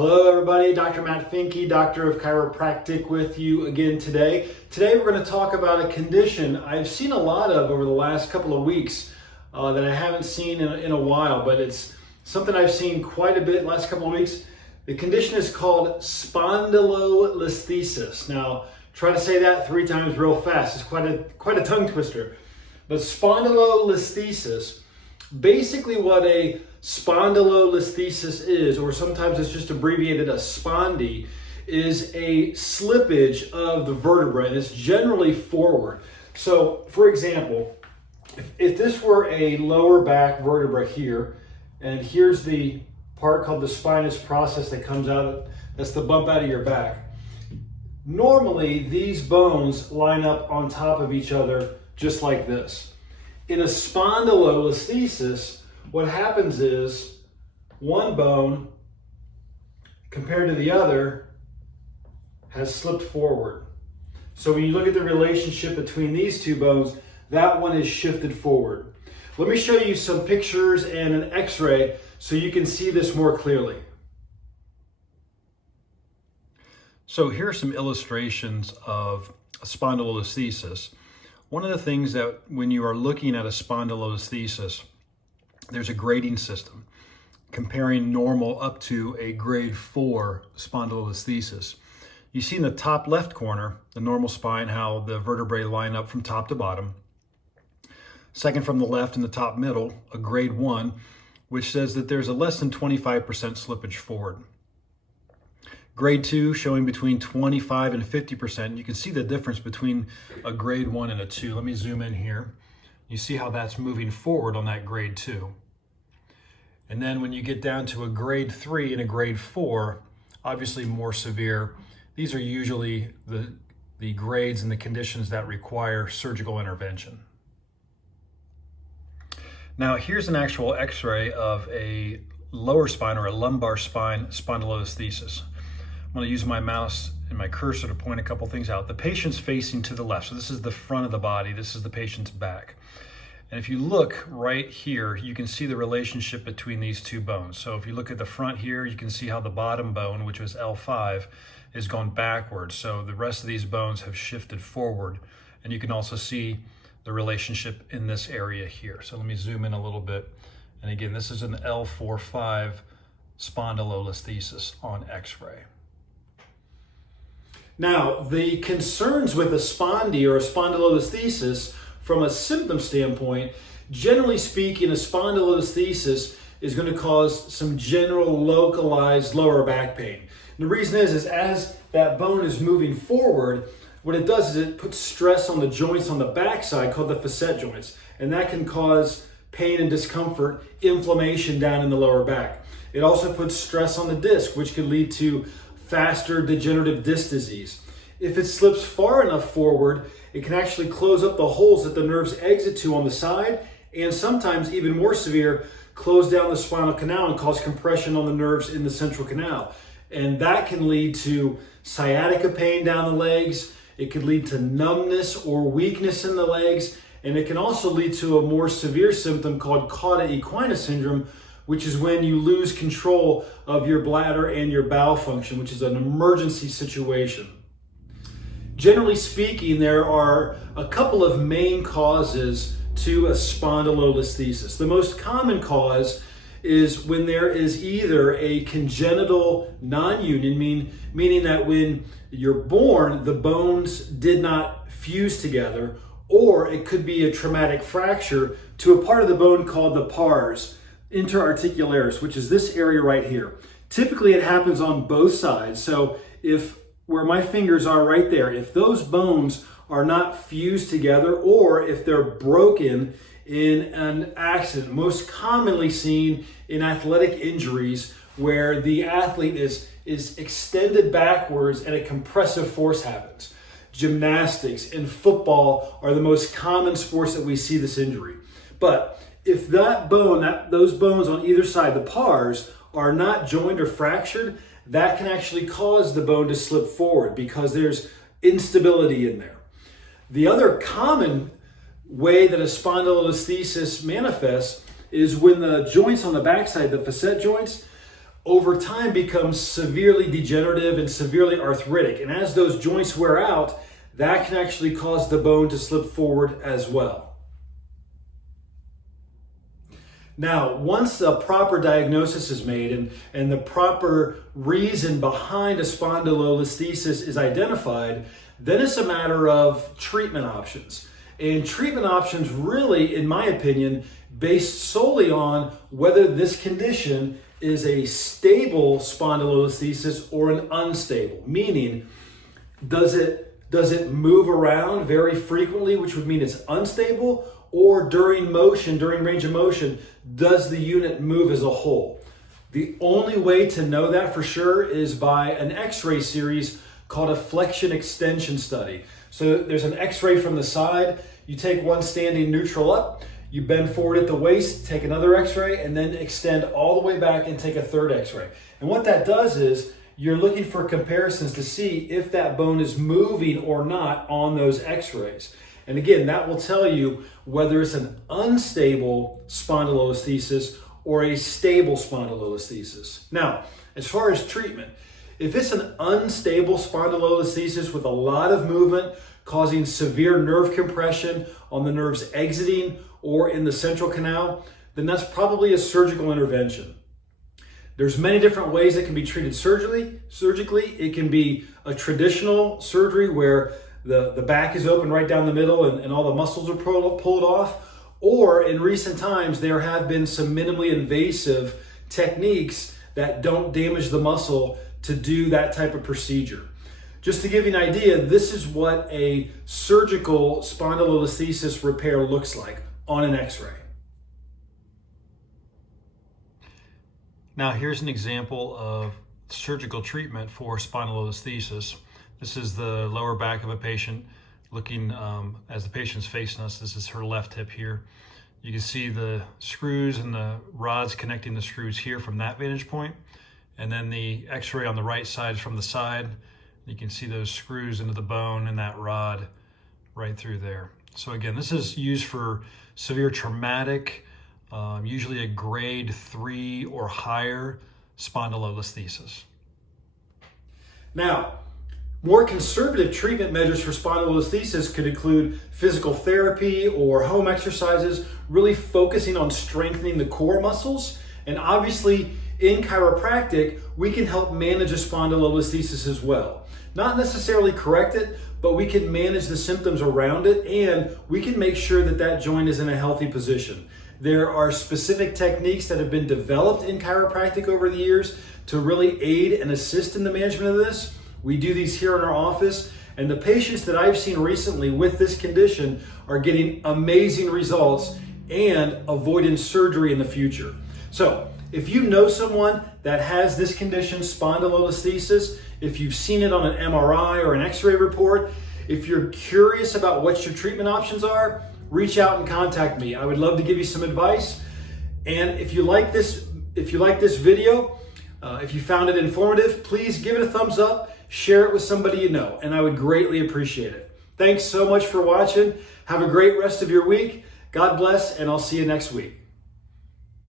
Hello everybody, Dr. Matt Finke, Doctor of Chiropractic with you again today. Today we're going to talk about a condition I've seen a lot of over the last couple of weeks that I haven't seen in a while, but it's something I've seen quite a bit last couple of weeks. The condition is called spondylolisthesis. Now, try to say that 3 times real fast. It's quite a tongue twister. But spondylolisthesis, basically what a spondylolisthesis is, or sometimes it's just abbreviated as spondy, is a slippage of the vertebra, and it's generally forward. So, for example, if this were a lower back vertebra here, and here's the part called the spinous process that comes out, that's the bump out of your back. Normally, these bones line up on top of each other just like this. In a spondylolisthesis, what happens is one bone compared to the other has slipped forward. So when you look at the relationship between these two bones, that one is shifted forward. Let me show you some pictures and an x-ray so you can see this more clearly. So here are some illustrations of spondylolisthesis. One of the things that when you are looking at a spondylolisthesis, there's a grading system comparing normal up to a grade 4 spondylolisthesis. You see in the top left corner, the normal spine, how the vertebrae line up from top to bottom. Second from the left in the top middle, a grade 1, which says that there's a less than 25% slippage forward. Grade 2 showing between 25 and 50%. You can see the difference between a grade 1 and a 2. Let me zoom in here. You see how that's moving forward on that grade 2. And then when you get down to a grade 3 and a grade 4, obviously more severe, these are usually the grades and the conditions that require surgical intervention. Now here's an actual x-ray of a lower spine or a lumbar spine spondylolisthesis. I'm going to use my mouse and my cursor to point a couple things out. The patient's facing to the left, so this is the front of the body, this is the patient's back. And if you look right here, you can see the relationship between these two bones. So if you look at the front here, you can see how the bottom bone, which was L5, is going backwards. So the rest of these bones have shifted forward. And you can also see the relationship in this area here. So let me zoom in a little bit. And again, this is an L4-5 spondylolisthesis on x-ray. Now, the concerns with a spondy or a spondylolisthesis from a symptom standpoint, generally speaking, a spondylolisthesis is going to cause some general localized lower back pain. And the reason is as that bone is moving forward, what it does is it puts stress on the joints on the backside called the facet joints, and that can cause pain and discomfort, inflammation down in the lower back. It also puts stress on the disc, which could lead to faster degenerative disc disease. If it slips far enough forward, it can actually close up the holes that the nerves exit to on the side, and sometimes even more severe, close down the spinal canal and cause compression on the nerves in the central canal. And that can lead to sciatica pain down the legs. It could lead to numbness or weakness in the legs, and it can also lead to a more severe symptom called cauda equina syndrome, which is when you lose control of your bladder and your bowel function, which is an emergency situation. Generally speaking, there are a couple of main causes to a spondylolisthesis. The most common cause is when there is either a congenital non-union, meaning that when you're born, the bones did not fuse together, or it could be a traumatic fracture to a part of the bone called the pars interarticularis, which is this area right here. Typically, it happens on both sides. So where my fingers are right there, if those bones are not fused together, or if they're broken in an accident, most commonly seen in athletic injuries where the athlete is extended backwards and a compressive force happens. Gymnastics and football are the most common sports that we see this injury. But if those bones on either side, the pars, are not joined or fractured, that can actually cause the bone to slip forward because there's instability in there. The other common way that a spondylolisthesis manifests is when the joints on the backside, the facet joints, over time becomes severely degenerative and severely arthritic. And as those joints wear out, that can actually cause the bone to slip forward as well. Now, once a proper diagnosis is made and the proper reason behind a spondylolisthesis is identified, then it's a matter of treatment options. And treatment options really, in my opinion, based solely on whether this condition is a stable spondylolisthesis or an unstable, meaning does it move around very frequently, which would mean it's unstable, or during motion, during range of motion, does the unit move as a whole? The only way to know that for sure is by an X-ray series called a flexion extension study. So there's an X-ray from the side, you take one standing neutral up, you bend forward at the waist, take another X-ray, and then extend all the way back and take a third X-ray. And what that does is you're looking for comparisons to see if that bone is moving or not on those X-rays. And again, that will tell you whether it's an unstable spondylolisthesis or a stable spondylolisthesis. Now, as far as treatment, if it's an unstable spondylolisthesis with a lot of movement causing severe nerve compression on the nerves exiting or in the central canal, then that's probably a surgical intervention. There's many different ways that can be treated surgically. It can be a traditional surgery where the back is open right down the middle and all the muscles are pulled off. Or in recent times, there have been some minimally invasive techniques that don't damage the muscle to do that type of procedure. Just to give you an idea, this is what a surgical spondylolisthesis repair looks like on an X-ray. Now here's an example of surgical treatment for spondylolisthesis. This is the lower back of a patient looking as the patient's facing us. This is her left hip here. You can see the screws and the rods connecting the screws here from that vantage point. And then the X-ray on the right side is from the side. You can see those screws into the bone and that rod right through there. So again, this is used for severe traumatic, usually a grade 3 or higher spondylolisthesis. Now, more conservative treatment measures for spondylolisthesis could include physical therapy or home exercises, really focusing on strengthening the core muscles. And obviously, in chiropractic, we can help manage a spondylolisthesis as well. Not necessarily correct it, but we can manage the symptoms around it, and we can make sure that that joint is in a healthy position. There are specific techniques that have been developed in chiropractic over the years to really aid and assist in the management of this. We do these here in our office, and the patients that I've seen recently with this condition are getting amazing results and avoiding surgery in the future. So if you know someone that has this condition, spondylolisthesis, if you've seen it on an MRI or an X-ray report, if you're curious about what your treatment options are, reach out and contact me. I would love to give you some advice. And if you like this video, if you found it informative, please give it a thumbs up, share it with somebody you know, and I would greatly appreciate it. Thanks so much for watching. Have a great rest of your week. God bless, and I'll see you next week.